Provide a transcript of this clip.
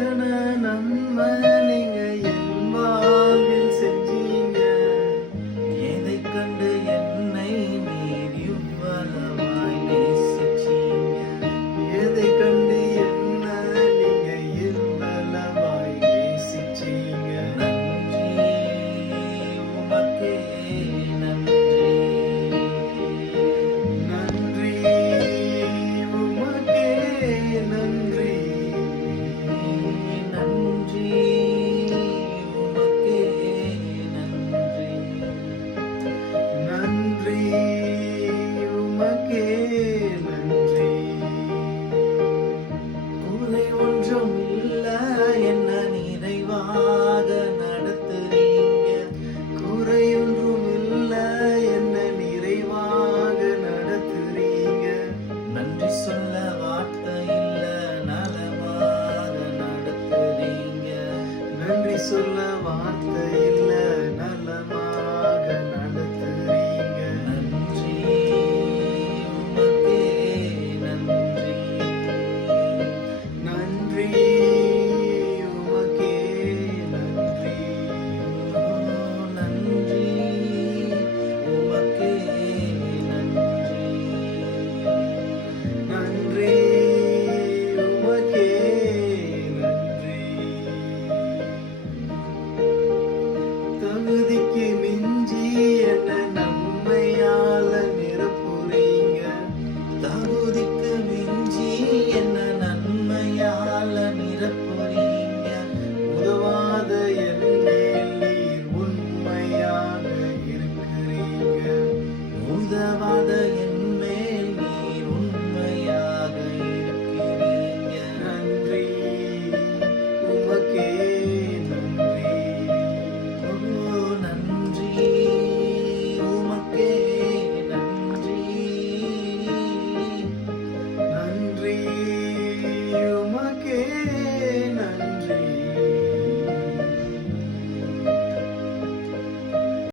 எத்தனை நன்மை நீங்க என் வாழ்வில் செஞ்சீங்க. எதைக் கண்டு என்னை நீர் இவ்வளவாய் நேசிச்சீங்க. எதைக் கண்டு என்ன நீங்க இவ்வளவாய் நேசிச்சீங்க. நன்றி உமக்கே நன்றி. நன்றி உமக்கே நன்றி. நன்றி உமக்கே நன்றி. நன்றி உமக்கே நன்றி. குறை ஒன்றும்